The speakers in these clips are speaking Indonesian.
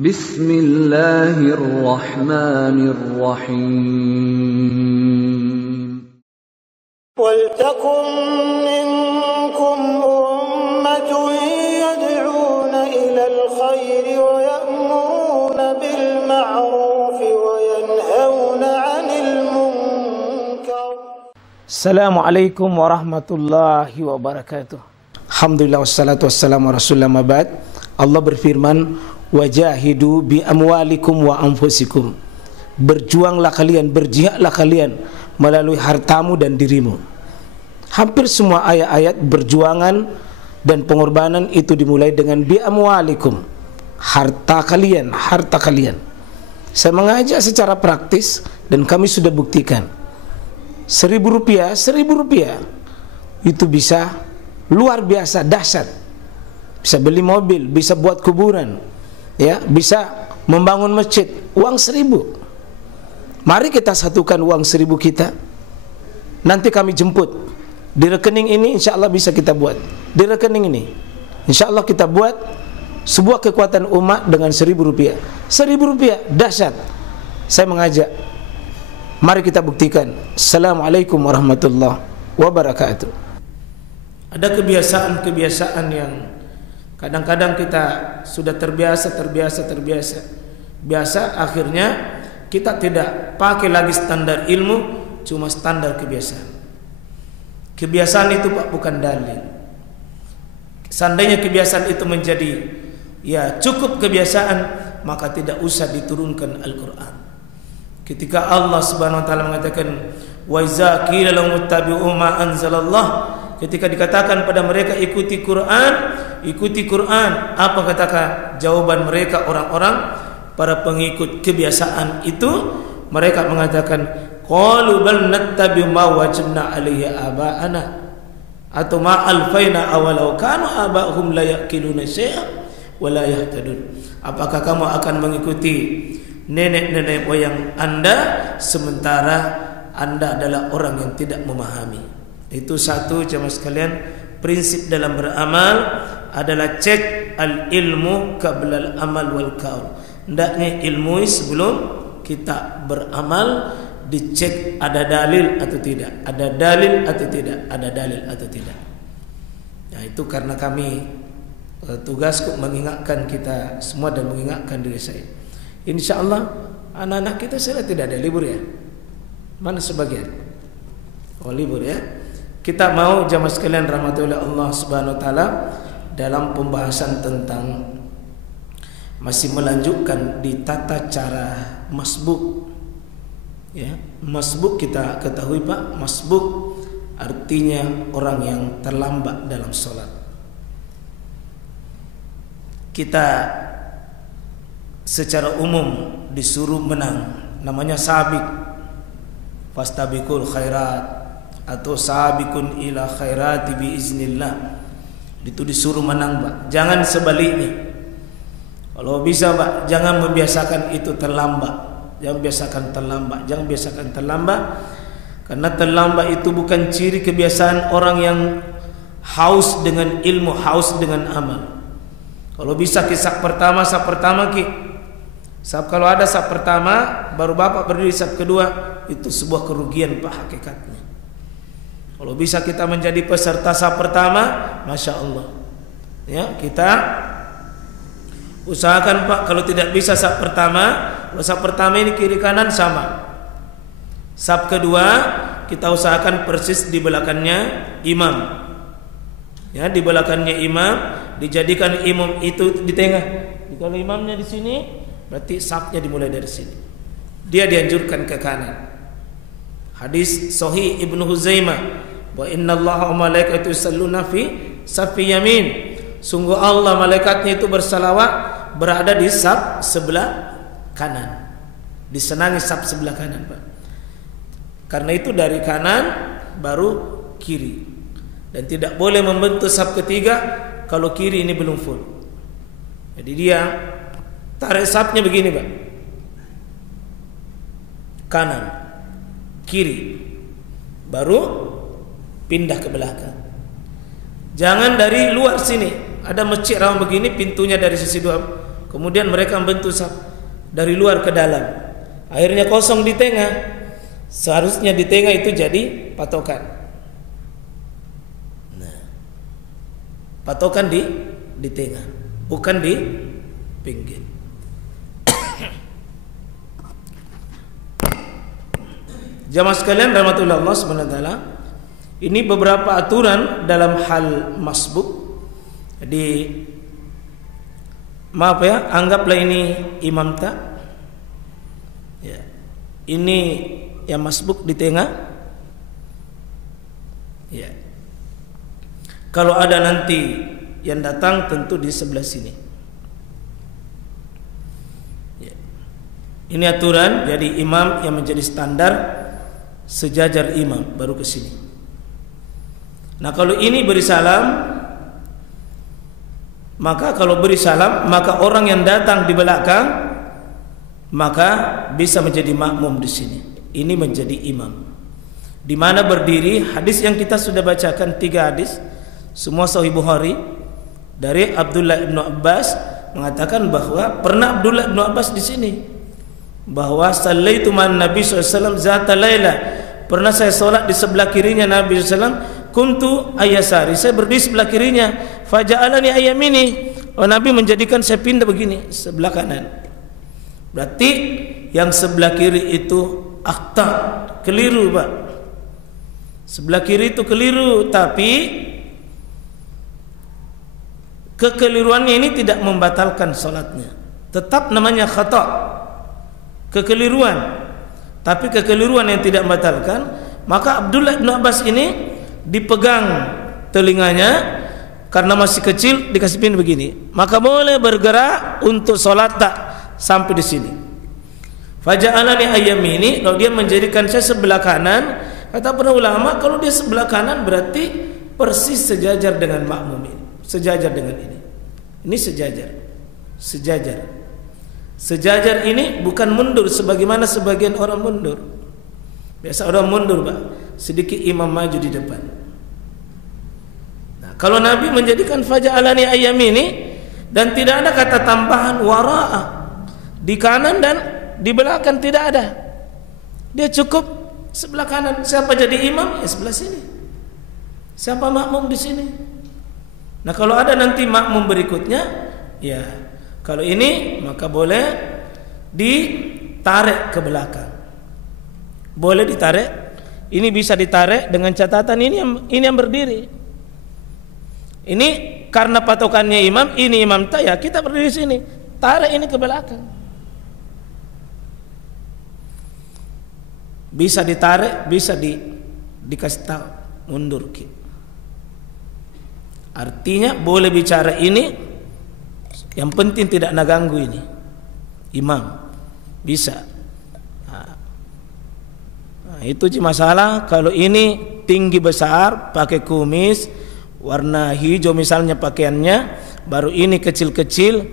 Bismillahirrahmanirrahim. Waltakum minkum ummatun yad'una ilal khairi wa ya'muruna bil ma'rufi wa yanhauna 'anil munkar. Assalamualaikum warahmatullahi wabarakatuh. Alhamdulillah wassalatu wassalamu ala rasulillah ma ba'd. Allah berfirman, wajahidu bi amwalikum wa anfusikum. Berjuanglah kalian, berjihadlah kalian melalui hartamu dan dirimu. Hampir semua ayat-ayat berjuangan dan pengorbanan itu dimulai dengan bi amwalikum, harta kalian, harta kalian. Saya mengajak secara praktis dan kami sudah buktikan. Rp1.000 itu bisa luar biasa dahsyat. Bisa beli mobil, bisa buat kuburan, ya, bisa membangun masjid. Uang 1.000. Mari kita satukan uang 1.000 kita. Nanti kami jemput di rekening ini, insya Allah bisa kita buat. Di rekening ini, insya Allah kita buat sebuah kekuatan umat dengan Rp1.000. Rp1.000 dahsyat. Saya mengajak, mari kita buktikan. Assalamualaikum warahmatullahi wabarakatuh. Ada kebiasaan-kebiasaan yang kadang-kadang kita sudah terbiasa, akhirnya kita tidak pakai lagi standar ilmu, cuma standar kebiasaan. Kebiasaan itu Pak bukan dalil. Seandainya kebiasaan itu menjadi ya cukup kebiasaan, maka tidak usah diturunkan Al-Quran. Ketika Allah Subhanahu wa taala mengatakan wa iza qila lahum ittabi'u ma anzalallah, ketika dikatakan pada mereka ikuti Quran, apa katakan jawaban mereka orang-orang para pengikut kebiasaan itu? Mereka mengatakan qalu bal nattabi ma wajadna alaihi aba'ana atau ma alfaina awalau kanu aba'hum la yaqiluna syai'a wa la yahtadun. Apakah kamu akan mengikuti nenek-nenek moyang Anda sementara Anda adalah orang yang tidak memahami? Itu satu, jemaah sekalian, prinsip dalam beramal adalah cek al-ilmu qabla al-amal wal qaul. Hendaknya ilmu sebelum kita beramal dicek ada dalil atau tidak, ada dalil atau tidak, ada dalil atau tidak. Nah, itu karena kami tugasku mengingatkan kita semua dan mengingatkan diri saya. Insyaallah anak-anak kita sudah tidak ada libur ya. Mana sebagian? Oh, libur ya. Kita mau jamaah sekalian rahmatullah Allah Subhanahu wa taala dalam pembahasan tentang masih melanjutkan di tata cara masbuk. Ya, masbuk kita ketahui Pak, masbuk artinya orang yang terlambat dalam sholat. Kita secara umum disuruh menang, namanya sabik. Fastabiqul khairat atau sabikun ila khairati biiznillah. Itu disuruh menang Pak. Jangan sebaliknya. Kalau bisa Pak, jangan membiasakan itu terlambat. Jangan biasakan terlambat. Karena terlambat itu bukan ciri kebiasaan orang yang haus dengan ilmu, haus dengan amal. Kalau bisa saf pertama Ki. Kalau ada saf pertama baru Bapak berdiri saf kedua, itu sebuah kerugian Pak hakikatnya. Kalau bisa kita menjadi peserta saf pertama, Masya Allah, ya, kita usahakan Pak. Kalau tidak bisa saf pertama, kalau saf pertama ini kiri kanan sama, saf kedua kita usahakan persis di belakangnya imam, ya, di belakangnya imam, dijadikan imam itu di tengah. Kalau imamnya di sini, berarti safnya dimulai dari sini, dia dianjurkan ke kanan. Hadis Sahih Ibnu Huzaimah, wa innallaha wa malaikatahu yusalluna fi saffi yamin. Sungguh Allah malaikatnya itu bersalawat berada di saf sebelah kanan. Disenangi saf sebelah kanan Pak. Karena itu dari kanan baru kiri. Dan tidak boleh membentuk saf ketiga kalau kiri ini belum full. Jadi dia tarik safnya begini Pak, kanan kiri, baru pindah ke belakang. Jangan dari luar sini, ada masjid rawan begini, pintunya dari sisi dua kemudian mereka membentuk saf dari luar ke dalam, akhirnya kosong di tengah. Seharusnya di tengah itu jadi patokan. Nah, patokan di tengah, bukan di pinggir. Jamaah sekalian rahmatullah Allah subhanahu wa ta'ala, ini beberapa aturan dalam hal masbuk. Jadi maaf ya, anggaplah ini imam tak ya, ini yang masbuk di tengah ya. Kalau ada nanti yang datang tentu di sebelah sini ya. Ini aturan, jadi imam yang menjadi standar sejajar imam baru ke sini. Nah, kalau ini beri salam, maka kalau beri salam, maka orang yang datang di belakang maka bisa menjadi makmum di sini. Ini menjadi imam. Di mana berdiri, hadis yang kita sudah bacakan 3 hadis, semua Sahih Bukhari, dari Abdullah bin Abbas mengatakan bahwa pernah Abdullah bin Abbas di sini, bahwa sallaitu man Nabi SAW zata laila, pernah saya sholat di sebelah kirinya Nabi SAW, kuntu ayasari, saya berdiri sebelah kirinya, faja'alani ayamini, oh Nabi menjadikan saya pindah begini sebelah kanan. Berarti yang sebelah kiri itu akhta, keliru Pak. Sebelah kiri itu keliru, tapi kekeliruannya ini tidak membatalkan sholatnya, tetap namanya khata, kekeliruan. Tapi kekeliruan yang tidak membatalkan, maka Abdullah bin Abbas ini dipegang telinganya karena masih kecil, dikasih pin begini, maka boleh bergerak untuk sholat tak sampai di sini. Faja'alani ayyamini, kalau dia menjadikan saya sebelah kanan, kata para ulama, kalau dia sebelah kanan berarti persis sejajar dengan makmum ini, sejajar dengan ini. Ini sejajar, sejajar. Sejajar ini bukan mundur sebagaimana sebagian orang mundur. Biasa orang mundur Pak, sedikit imam maju di depan. Nah, kalau Nabi menjadikan faja'alani ayyamini dan tidak ada kata tambahan wara'a, di kanan dan di belakang tidak ada. Dia cukup sebelah kanan. Siapa jadi imam? Ya sebelah sini. Siapa makmum di sini? Nah, kalau ada nanti makmum berikutnya, ya kalau ini maka boleh ditarik ke belakang. Boleh ditarik. Ini bisa ditarik dengan catatan ini yang berdiri. Ini karena patokannya imam, ini imam tak, ya kita berdiri sini. Tarik ini ke belakang. Bisa ditarik, bisa dikasih tahu mundur. Artinya boleh bicara ini, yang penting tidak nak ganggu ini imam, bisa. Nah, itu masalah. Kalau ini tinggi besar, pakai kumis warna hijau misalnya pakaiannya, baru ini kecil-kecil,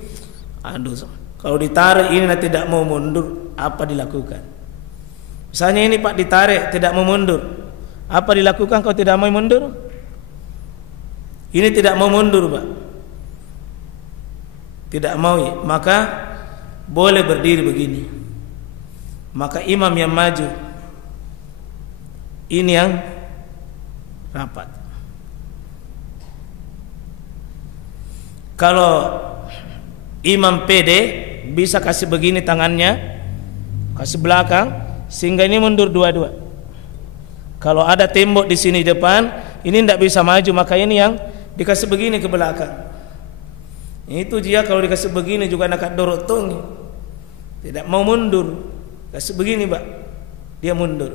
aduh, kalau ditarik ini tidak mau mundur, apa dilakukan? Misalnya ini Pak ditarik tidak mau mundur, apa dilakukan kalau tidak mau mundur? Ini tidak mau mundur Pak, tidak mau, maka boleh berdiri begini. Maka imam yang maju ini yang rapat. Kalau imam pede bisa kasih begini tangannya, kasih belakang, sehingga ini mundur dua-dua. Kalau ada tembok di sini depan, ini tidak bisa maju, maka ini yang dikasih begini ke belakang. Itu dia kalau dikasih begini juga nak dorotong, tidak mau mundur, kasih begini Pak, dia mundur.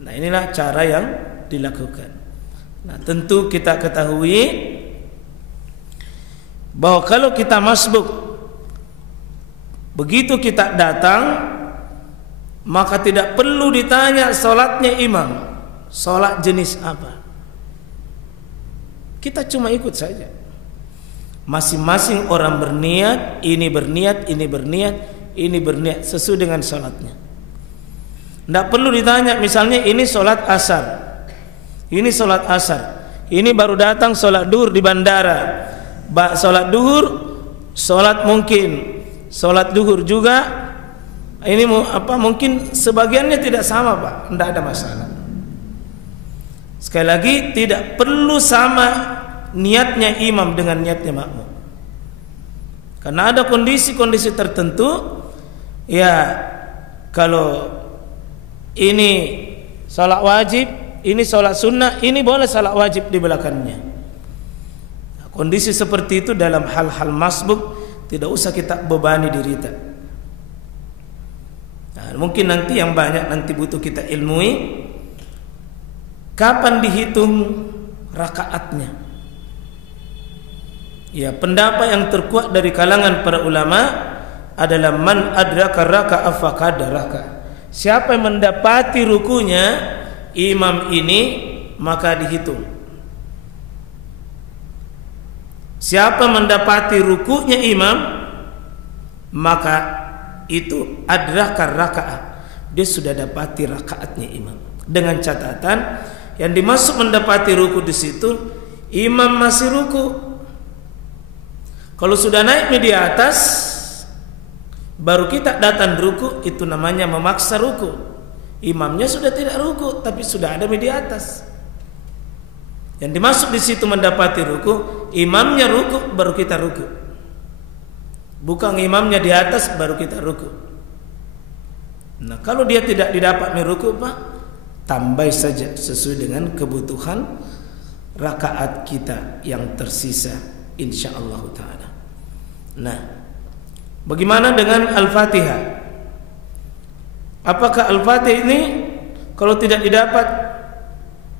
Nah, inilah cara yang dilakukan. Nah, tentu kita ketahui bahwa kalau kita masbuk, begitu kita datang, maka tidak perlu ditanya solatnya imam, solat jenis apa. Kita cuma ikut saja. Masing-masing orang berniat, ini berniat, ini berniat, ini berniat sesuai dengan solatnya. Tidak perlu ditanya, misalnya ini solat asar, ini solat asar, ini baru datang solat duhur di bandara, solat duhur Sholat mungkin, sholat duhur juga. Ini mungkin sebagiannya tidak sama Pak, tidak ada masalah. Sekali lagi tidak perlu sama niatnya imam dengan niatnya makmum. Karena ada kondisi-kondisi tertentu, ya kalau ini salat wajib, ini salat sunnah, ini boleh salat wajib di belakangnya. Kondisi seperti itu dalam hal-hal masbuk tidak usah kita bebani diri kita. Nah, mungkin nanti yang banyak nanti butuh kita ilmui kapan dihitung rakaatnya. Ya, pendapat yang terkuat dari kalangan para ulama adalah man adraka raka'a faqad raka. Siapa yang mendapati rukunya imam ini maka dihitung. Siapa mendapati rukunya imam maka itu adraka raka'ah, dia sudah dapati rakaatnya imam. Dengan catatan yang dimaksud mendapati ruku di situ imam masih ruku. Kalau sudah naik di atas baru kita datang ruku, itu namanya memaksa ruku. Imamnya sudah tidak ruku tapi sudah ada di atas. Yang dimaksud di situ mendapati ruku, imamnya ruku baru kita ruku. Bukan imamnya di atas baru kita ruku. Nah, kalau dia tidak didapat ruku Pak, tambah saja sesuai dengan kebutuhan rakaat kita yang tersisa insyaallah taala. Nah, bagaimana dengan Al-Fatihah? Apakah Al-Fatihah ini kalau tidak didapat?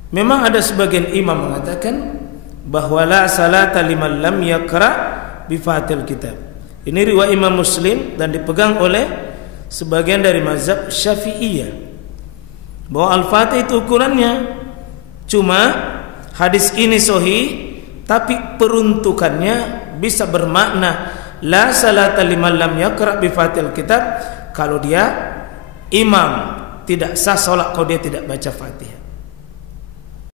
Memang ada sebagian imam mengatakan bahwa la salata liman lam yaqra bi Fatihil kitab. Ini riwayat Imam Muslim dan dipegang oleh sebagian dari mazhab Syafi'iyah, bahwa Al-Fatihah itu ukurannya. Cuma hadis ini sahih, tapi peruntukannya bisa bermakna la salata liman lam yaqra bi Fatihil kitab kalau dia imam tidak sah salat kalau dia tidak baca Fatihah.